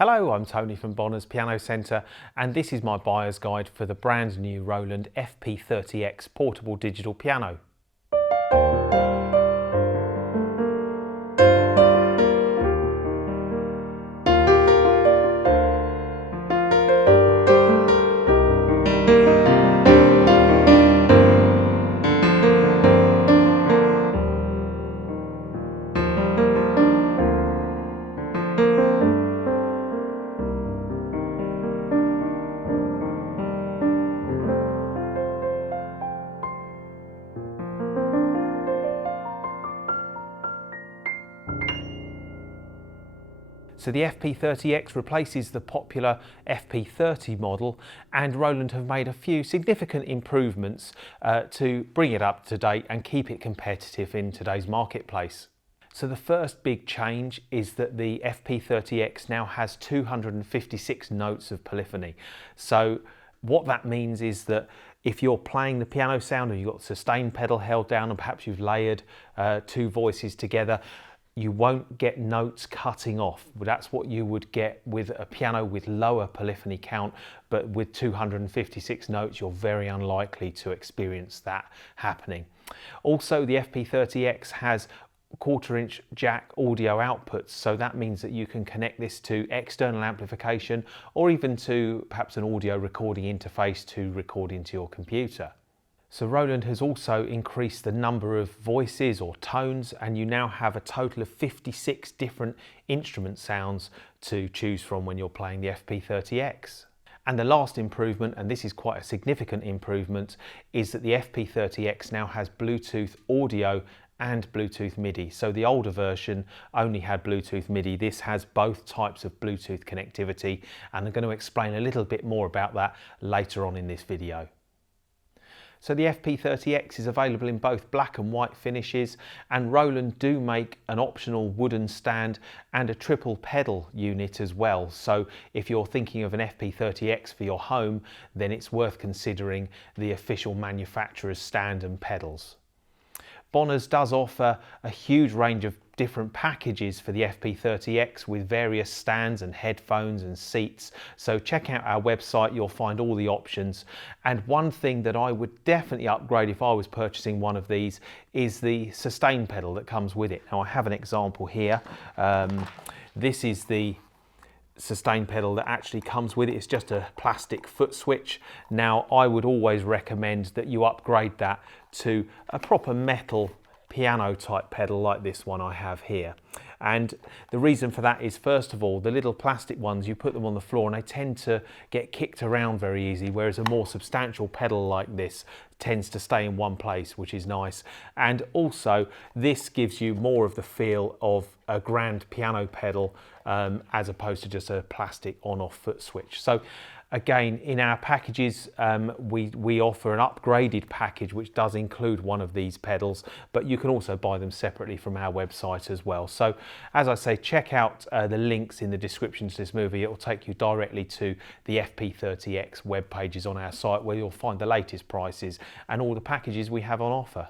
Hello, I'm Tony from Bonner's Piano Centre, and this is my buyer's guide for the brand new Roland FP30X portable digital piano. So the FP30X replaces the popular FP30 model, and Roland have made a few significant improvements to bring it up to date and keep it competitive in today's marketplace. So the first big change is that the FP30X now has 256 notes of polyphony. So what that means is that if you're playing the piano sound and you've got the sustain pedal held down and perhaps you've layered two voices together, you won't get notes cutting off. That's what you would get with a piano with lower polyphony count, but with 256 notes, you're very unlikely to experience that happening. Also, the FP30X has 1/4-inch jack audio outputs, so that means that you can connect this to external amplification or even to perhaps an audio recording interface to record into your computer. So Roland has also increased the number of voices or tones, and you now have a total of 56 different instrument sounds to choose from when you're playing the FP30X. And the last improvement, and this is quite a significant improvement, is that the FP30X now has Bluetooth audio and Bluetooth MIDI. So the older version only had Bluetooth MIDI. This has both types of Bluetooth connectivity, and I'm going to explain a little bit more about that later on in this video. So the FP30X is available in both black and white finishes, and Roland do make an optional wooden stand and a triple pedal unit as well. So if you're thinking of an FP30X for your home, then it's worth considering the official manufacturer's stand and pedals. Bonner's does offer a huge range of different packages for the FP30X with various stands and headphones and seats. So check out our website, you'll find all the options. And one thing that I would definitely upgrade if I was purchasing one of these is the sustain pedal that comes with it. Now I have an example here. This is the sustain pedal that actually comes with it. It's just a plastic foot switch. Now I would always recommend that you upgrade that to a proper metal piano type pedal like this one I have here. And the reason for that is, first of all, the little plastic ones, you put them on the floor and they tend to get kicked around very easy, whereas a more substantial pedal like this tends to stay in one place, which is nice. And also this gives you more of the feel of a grand piano pedal as opposed to just a plastic on-off foot switch. So again, in our packages, we offer an upgraded package which does include one of these pedals, but you can also buy them separately from our website as well. So as I say, check out the links in the description to this movie. It will take you directly to the FP30X web pages on our site, where you'll find the latest prices and all the packages we have on offer.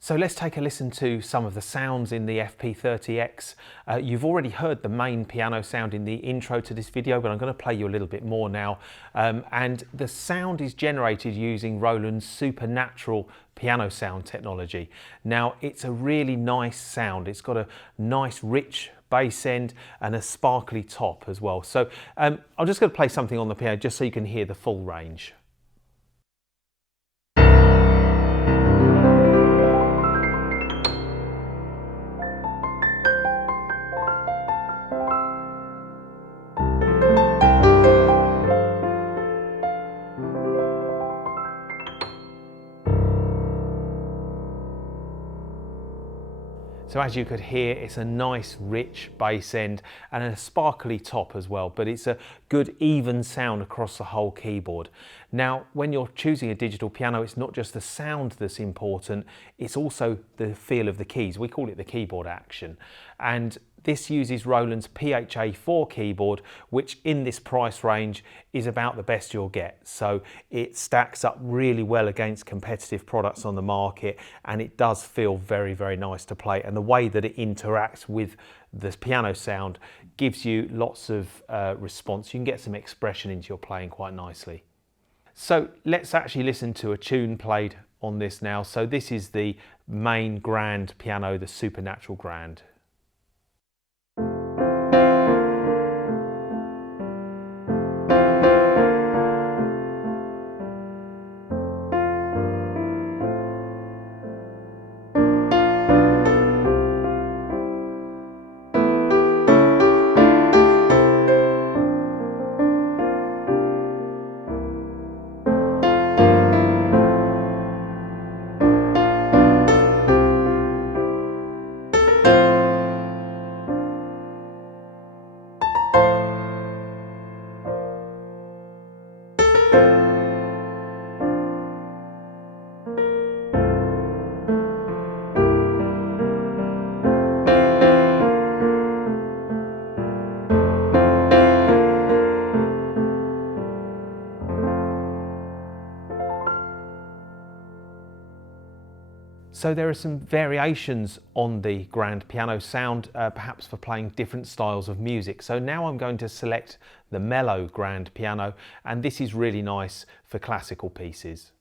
So let's take a listen to some of the sounds in the FP30X. You've already heard the main piano sound in the intro to this video, but I'm going to play you a little bit more now. And the sound is generated using Roland's supernatural piano sound technology. Now it's a really nice sound. It's got a nice rich bass end and a sparkly top as well. So I'm just going to play something on the piano just so you can hear the full range. So as you could hear, it's a nice rich bass end and a sparkly top as well, but it's a good even sound across the whole keyboard. Now, when you're choosing a digital piano, it's not just the sound that's important, it's also the feel of the keys. We call it the keyboard action. And this uses Roland's PHA4 keyboard, which in this price range is about the best you'll get. So it stacks up really well against competitive products on the market, and it does feel very, very nice to play. And the way that it interacts with the piano sound gives you lots of response. You can get some expression into your playing quite nicely. So let's actually listen to a tune played on this now. So this is the main grand piano, the Supernatural Grand. So there are some variations on the grand piano sound, perhaps for playing different styles of music. So now I'm going to select the mellow grand piano, and this is really nice for classical pieces.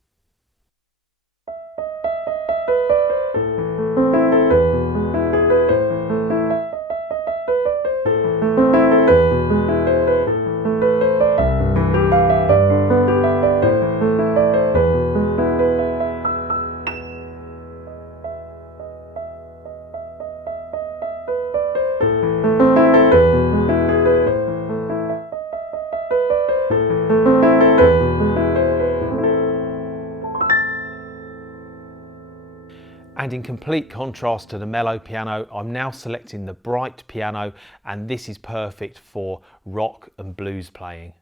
And in complete contrast to the mellow piano, I'm now selecting the bright piano, and this is perfect for rock and blues playing.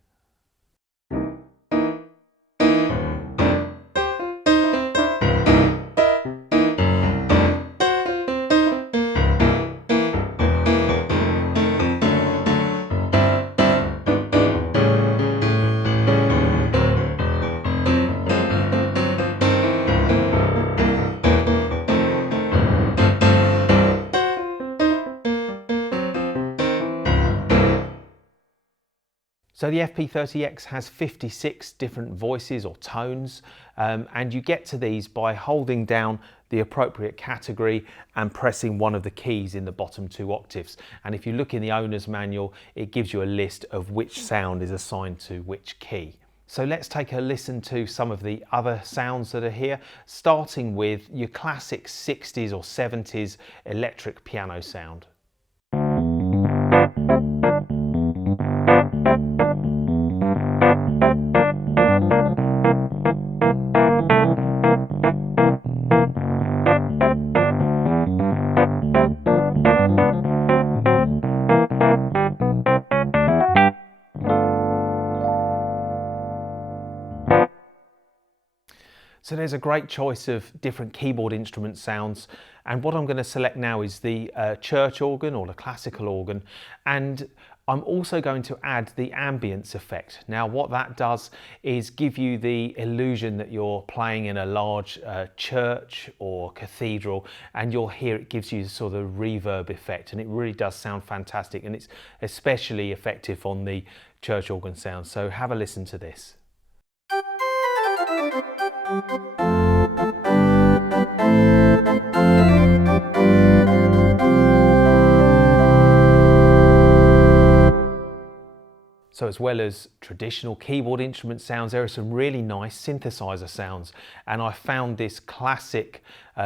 So the FP30X has 56 different voices or tones, and you get to these by holding down the appropriate category and pressing one of the keys in the bottom 2 octaves. And if you look in the owner's manual, it gives you a list of which sound is assigned to which key. So let's take a listen to some of the other sounds that are here, starting with your classic 60s or 70s electric piano sound. So there's a great choice of different keyboard instrument sounds, and what I'm going to select now is the church organ or the classical organ, and I'm also going to add the ambience effect. Now what that does is give you the illusion that you're playing in a large church or cathedral, and you'll hear it gives you sort of reverb effect, and it really does sound fantastic, and it's especially effective on the church organ sound. So have a listen to this. So as well as traditional keyboard instrument sounds, there are some really nice synthesizer sounds, and I found this classic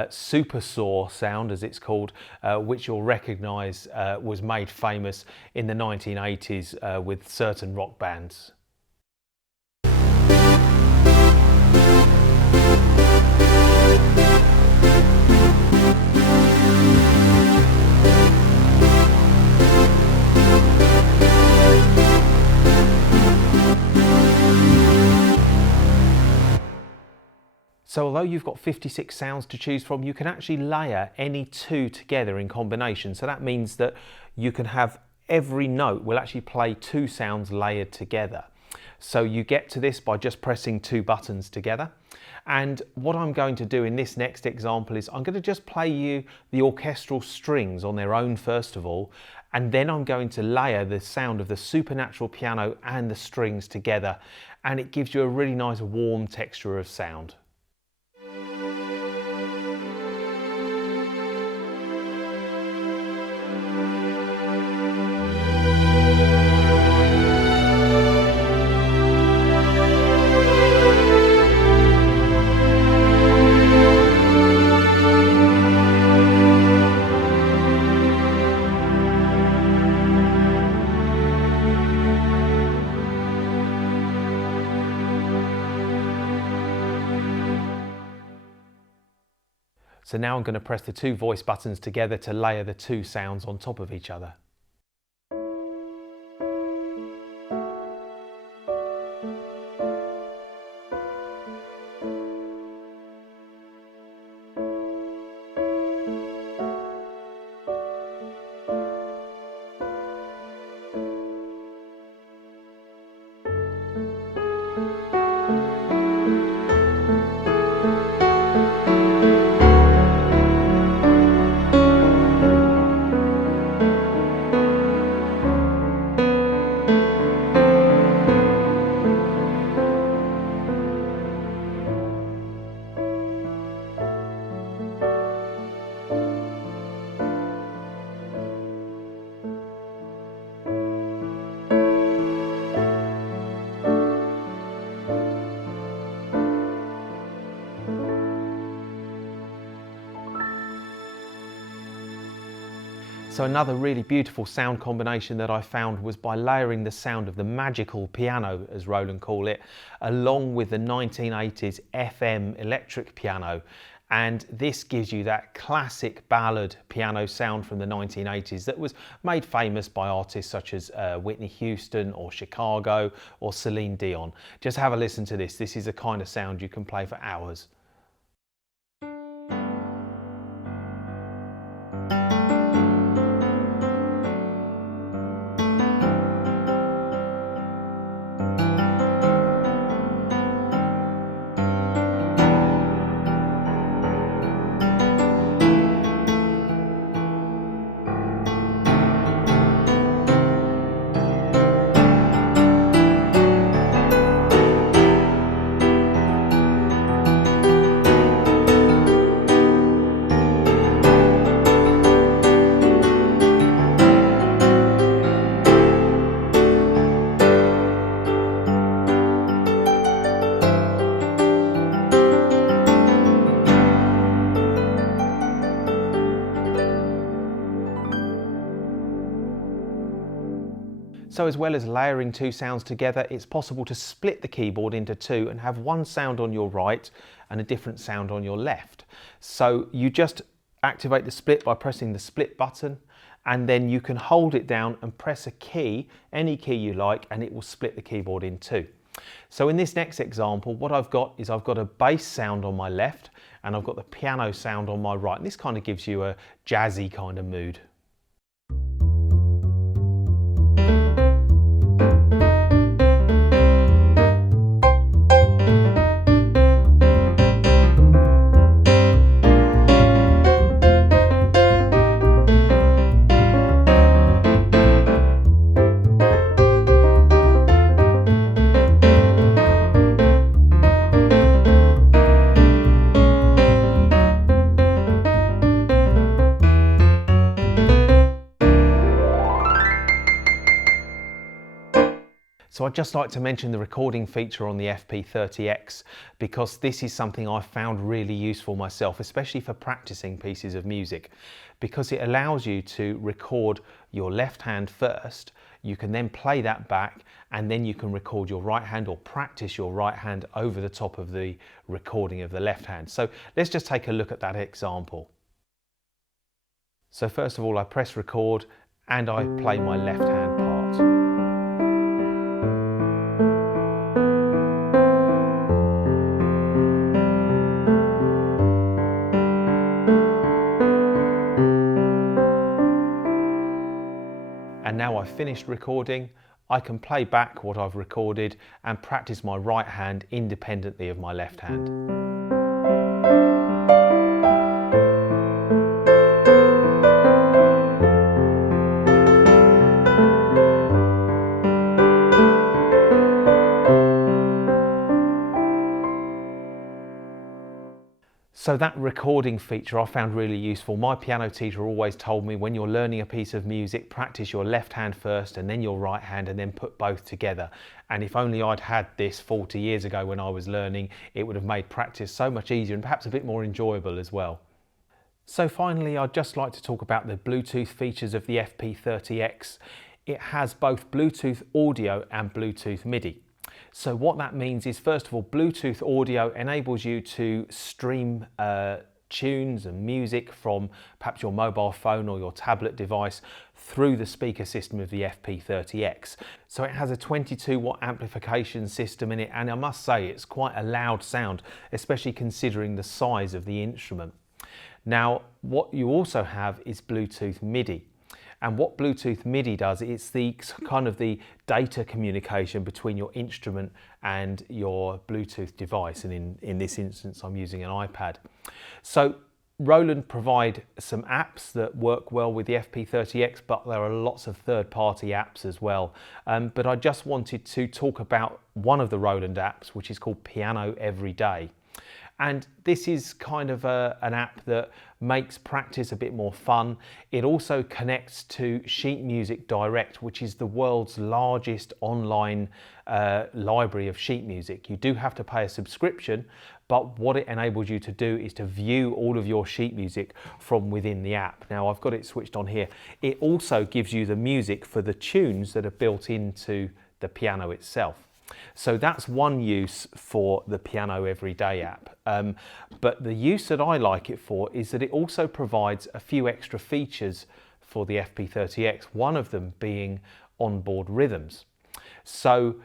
super saw sound, as it's called, which you'll recognise was made famous in the 1980s with certain rock bands. So although you've got 56 sounds to choose from, you can actually layer any 2 together in combination. So that means that you can have every note will actually play 2 sounds layered together. So you get to this by just pressing 2 buttons together. And what I'm going to do in this next example is I'm going to just play you the orchestral strings on their own first of all, And then I'm going to layer the sound of the supernatural piano and the strings together, and it gives you a really nice warm texture of sound. So now I'm going to press the two voice buttons together to layer the two sounds on top of each other. So another really beautiful sound combination that I found was by layering the sound of the magical piano, as Roland called it, along with the 1980s FM electric piano. And this gives you that classic ballad piano sound from the 1980s that was made famous by artists such as Whitney Houston or Chicago or Celine Dion. Just have a listen to this. This is the kind of sound you can play for hours. So as well as layering two sounds together, it's possible to split the keyboard into two and have one sound on your right and a different sound on your left. So you just activate the split by pressing the split button, and then you can hold it down and press a key, any key you like, and it will split the keyboard in two. So in this next example, what I've got is I've got a bass sound on my left and I've got the piano sound on my right. And this kind of gives you a jazzy kind of mood. So I'd just like to mention the recording feature on the FP30X, because this is something I found really useful myself, especially for practicing pieces of music, because it allows you to record your left hand first. You can then play that back, and then you can record your right hand or practice your right hand over the top of the recording of the left hand. So let's just take a look at that example. So first of all, I press record and I play my left hand part. And now I've finished recording, I can play back what I've recorded and practice my right hand independently of my left hand. So that recording feature I found really useful. My piano teacher always told me when you're learning a piece of music, practice your left hand first and then your right hand and then put both together. And if only I'd had this 40 years ago when I was learning, it would have made practice so much easier and perhaps a bit more enjoyable as well. So finally, I'd just like to talk about the Bluetooth features of the FP30X. It has both Bluetooth audio and Bluetooth MIDI. So what that means is, first of all, Bluetooth audio enables you to stream tunes and music from perhaps your mobile phone or your tablet device through the speaker system of the FP30X. So it has a 22-watt amplification system in it, and I must say it's quite a loud sound, especially considering the size of the instrument. Now, what you also have is Bluetooth MIDI. And what Bluetooth MIDI does, it's the kind of the data communication between your instrument and your Bluetooth device. And in this instance, I'm using an iPad. So Roland provide some apps that work well with the FP30X, but there are lots of third-party apps as well. But I just wanted to talk about one of the Roland apps, which is called Piano Every Day. And this is kind of an app that makes practice a bit more fun. It also connects to Sheet Music Direct, which is the world's largest online library of sheet music. You do have to pay a subscription, but what it enables you to do is to view all of your sheet music from within the app. Now, I've got it switched on here. It also gives you the music for the tunes that are built into the piano itself. So that's one use for the Piano Every Day app. But the use that I like it for is that it also provides a few extra features for the FP30X, one of them being onboard rhythms. So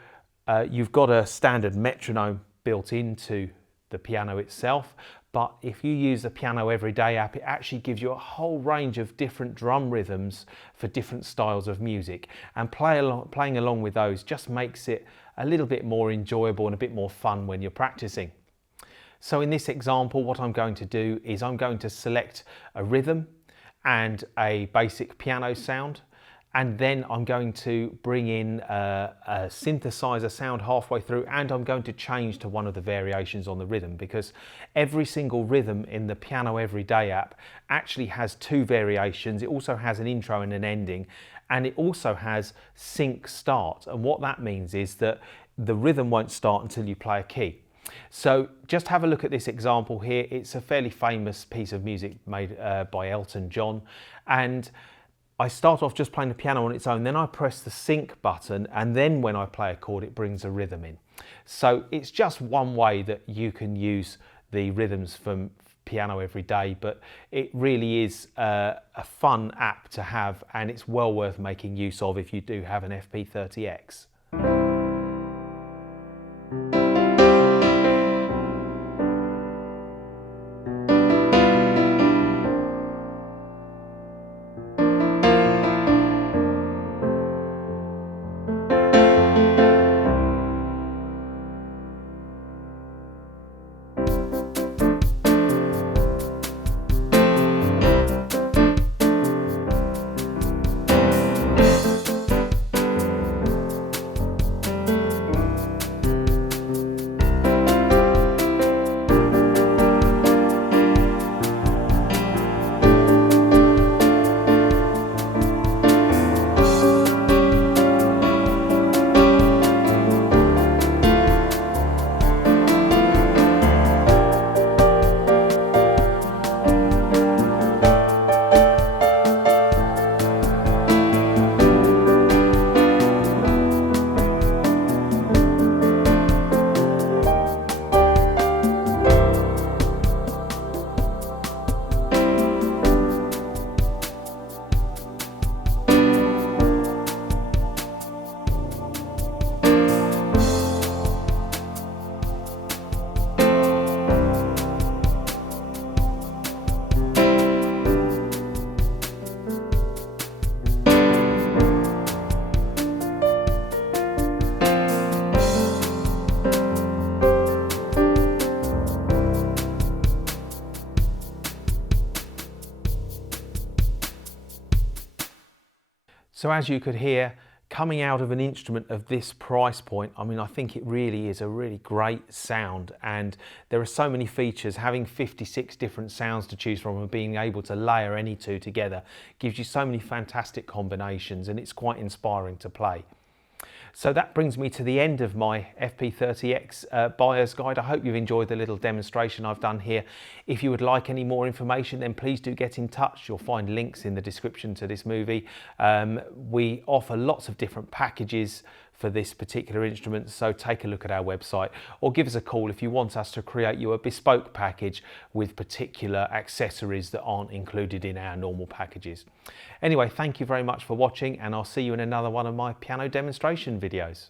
you've got a standard metronome built into the piano itself, but if you use the Piano Every Day app, it actually gives you a whole range of different drum rhythms for different styles of music, and playing along with those just makes it a little bit more enjoyable and a bit more fun when you're practicing. So in this example, what I'm going to do is I'm going to select a rhythm and a basic piano sound, and then I'm going to bring in a synthesizer sound halfway through, and I'm going to change to one of the variations on the rhythm, because every single rhythm in the Piano Every Day app actually has two variations. It also has an intro and an ending, and it also has sync start. And what that means is that the rhythm won't start until you play a key. So just have a look at this example here. It's a fairly famous piece of music made by Elton John, and I start off just playing the piano on its own, then I press the sync button, and then when I play a chord it brings a rhythm in. So it's just one way that you can use the rhythms from Piano Every Day, but it really is a fun app to have, and it's well worth making use of if you do have an FP30X. So as you could hear, coming out of an instrument of this price point, I mean, I think it really is a really great sound, and there are so many features. Having 56 different sounds to choose from and being able to layer any two together gives you so many fantastic combinations, and it's quite inspiring to play. So that brings me to the end of my FP30X buyer's guide. I hope you've enjoyed the little demonstration I've done here. If you would like any more information, then please do get in touch. You'll find links in the description to this movie. We offer lots of different packages for this particular instrument, so take a look at our website or give us a call if you want us to create you a bespoke package with particular accessories that aren't included in our normal packages. Anyway, thank you very much for watching, and I'll see you in another one of my piano demonstration videos.